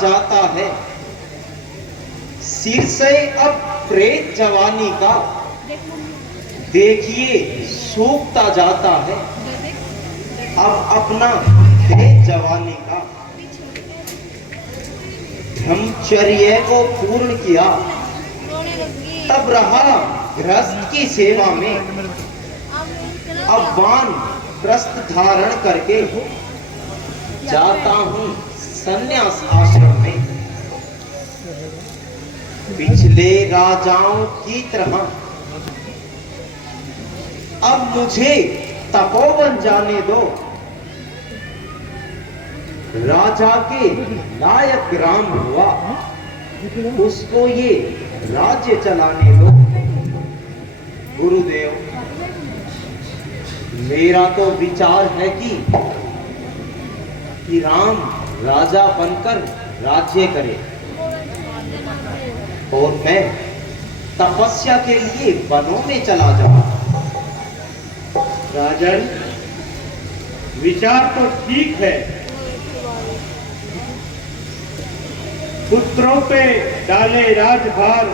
जाता है, सिर से अब प्रेत जवानी का, देखिए सूखता जाता है अब अपना भेद जवानी का। ब्रह्मचर्य को पूर्ण किया तब रहा गृहस्थ की सेवा में, अब वानप्रस्थ धारण करके जाता हूँ संन्यास आश्रम में। पिछले राजाओं की तरह अब मुझे तपोवन जाने दो, राजा के लायक राम हुआ, उसको ये राज्य चलाने दो। गुरुदेव, मेरा तो विचार है कि राम राजा बनकर राज्य करे और मैं तपस्या के लिए वनों में चला जाऊं। राजन, विचार तो ठीक है, पुत्रों पे डाले राजभार,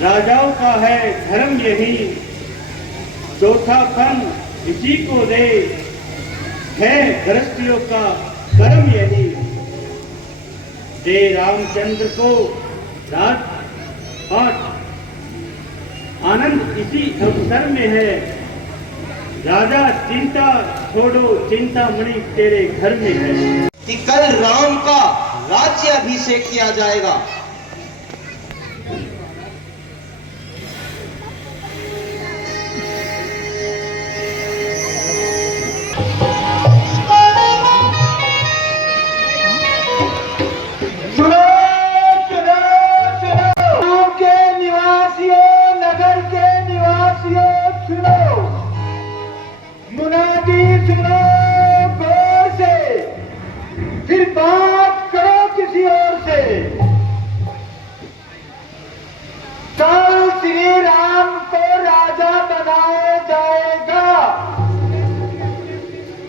राजाओं का है धर्म यही, चौथा फल इसी को दे, है गृहस्थियों का कर्म यही। दे रामचंद्र को राजपाट, आनंद इसी अवसर में है, राजा चिंता छोड़ो, चिंता मणि तेरे घर में है। कि कल राम का राज्य अभिषेक किया जाएगा।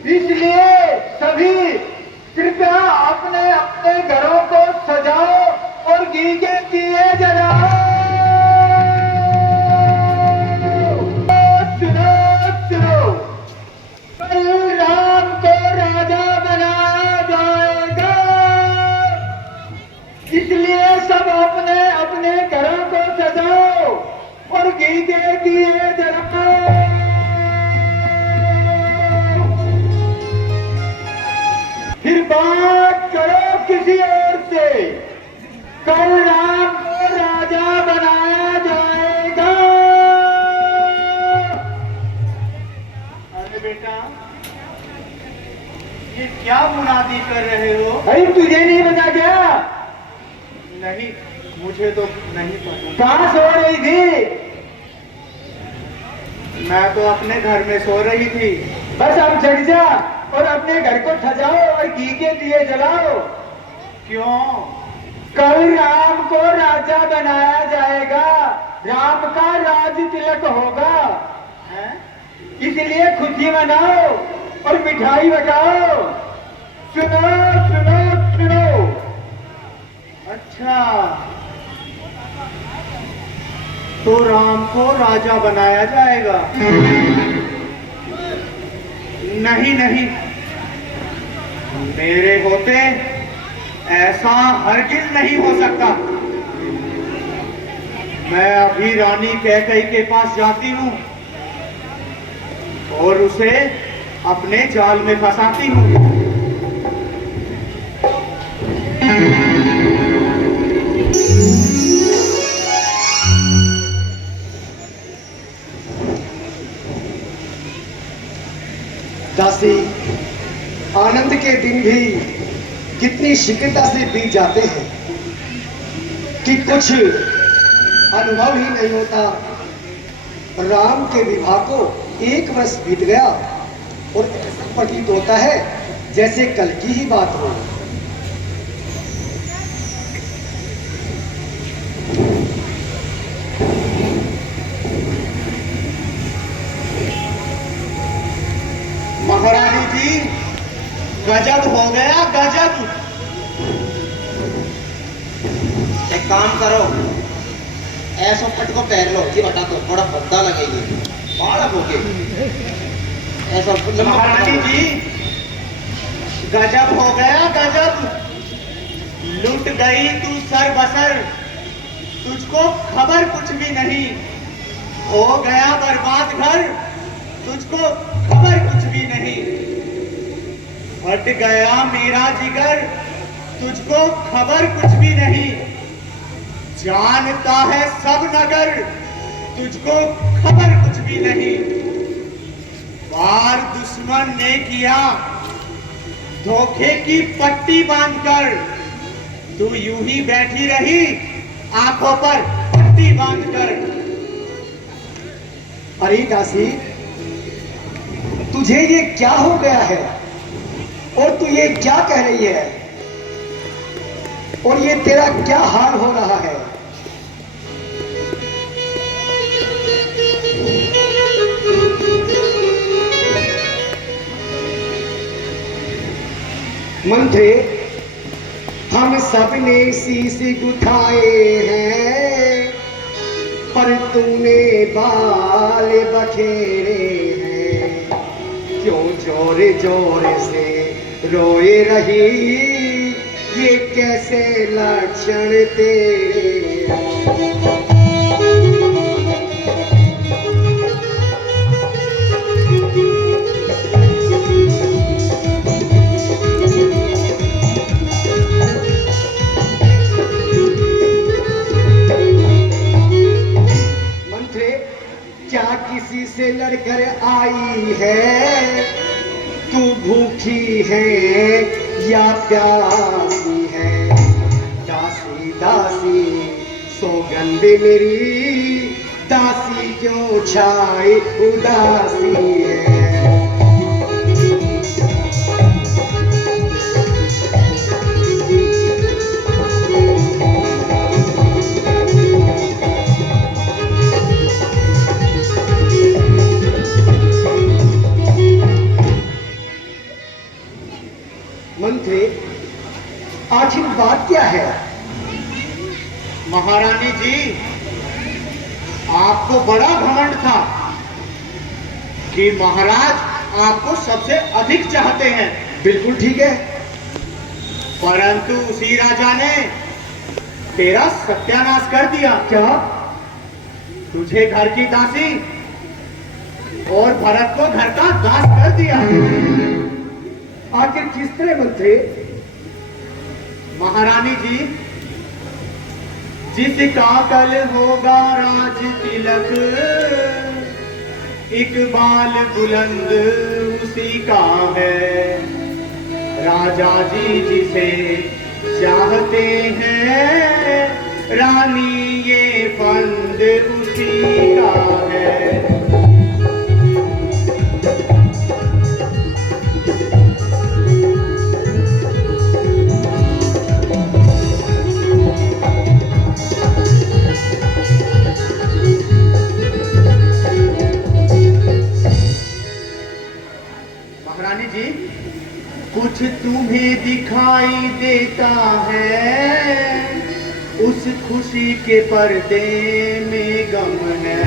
इसलिए सभी कृपया अपने अपने घरों को सजाओ और घी के दिए जलाओ। सुनो सुनो, कल राम को राजा बनाया जाएगा, इसलिए सब अपने अपने घरों को सजाओ और घी के दिए जलाओ। फिर बात करो किसी और से, कल राम को राजा बनाया जाएगा। अरे बेटा, ये क्या मुनादी कर रहे हो? अरे तुझे नहीं पता क्या? नहीं, मुझे तो नहीं पता। कहाँ सो रही थी? मैं तो अपने घर में सो रही थी। बस अब जग जा और अपने घर को सजाओ और घी के दिए जलाओ। क्यों? कल राम को राजा बनाया जाएगा, राम का राज तिलक होगा, हैं? इसलिए खुशी मनाओ और मिठाई बटाओ। सुनो सुनो सुनो। अच्छा, तो राम को राजा बनाया जाएगा? नहीं नहीं, मेरे होते ऐसा हरगिज नहीं हो सकता। मैं अभी रानी कैकेयी के पास जाती हूँ और उसे अपने जाल में फंसाती हूँ। दासी, आनंद के दिन भी कितनी शीघ्रता से बीत जाते हैं कि कुछ अनुभव ही नहीं होता। राम के विवाह को 1 वर्ष बीत गया और ऐसा प्रतीत होता है जैसे कल की ही बात हो। महारानी जी, गजब हो गया, गजब। एक काम करो, ऐसा पट को पैर लो जी, बटा तो थोड़ा भद्दा लगेगी बाड़ा होके ऐसा। महारानी जी, गजब हो गया गजब, लूट गई तू सर बसर, तुझको खबर कुछ भी नहीं, हो गया बर्बाद घर, तुझको खबर कुछ भी नहीं, फट गया मेरा जिगर, तुझको खबर कुछ भी नहीं, जानता है सब नगर, तुझको खबर कुछ भी नहीं, वार दुश्मन ने किया धोखे की पट्टी बांधकर, तू यूं ही बैठी रही आंखों पर पट्टी बांधकर। अरे दासी, तुझे ये क्या हो गया है और तू ये क्या कह रही है और ये तेरा क्या हाल हो रहा है? मंत्रे, हम सब ने शीश उठाए हैं, पर तूने बाल बखेरे हैं, क्यों जोर जोर से रोए रही, ये कैसे लक्षण तेरे हैं? किसी से लड़कर आई है, तू भूखी है या प्यासी है? दासी दासी सौगंध मेरी, दासी क्यों छाई उदासी है? मंत्री, आखिर बात क्या है? महारानी जी, आपको बड़ा घमंड था कि महाराज आपको सबसे अधिक चाहते हैं। बिल्कुल ठीक है, परंतु उसी राजा ने तेरा सत्यानाश कर दिया। क्या? तुझे घर की दासी और भरत को घर का दास कर दिया। आखिर किस तरह मंत्री? महारानी जी, जिसका कल होगा राज तिलक, इकबाल बुलंद उसी का है, राजा जी जिसे चाहते हैं, रानी ये फंद उसी का है। कुछ तुम्हें दिखाई देता है, उस खुशी के पर्दे में गम है,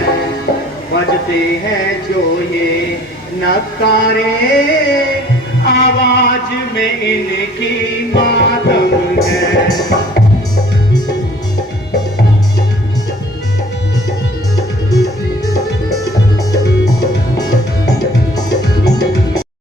बजते हैं जो ये नकारे, आवाज में इनकी मातम है।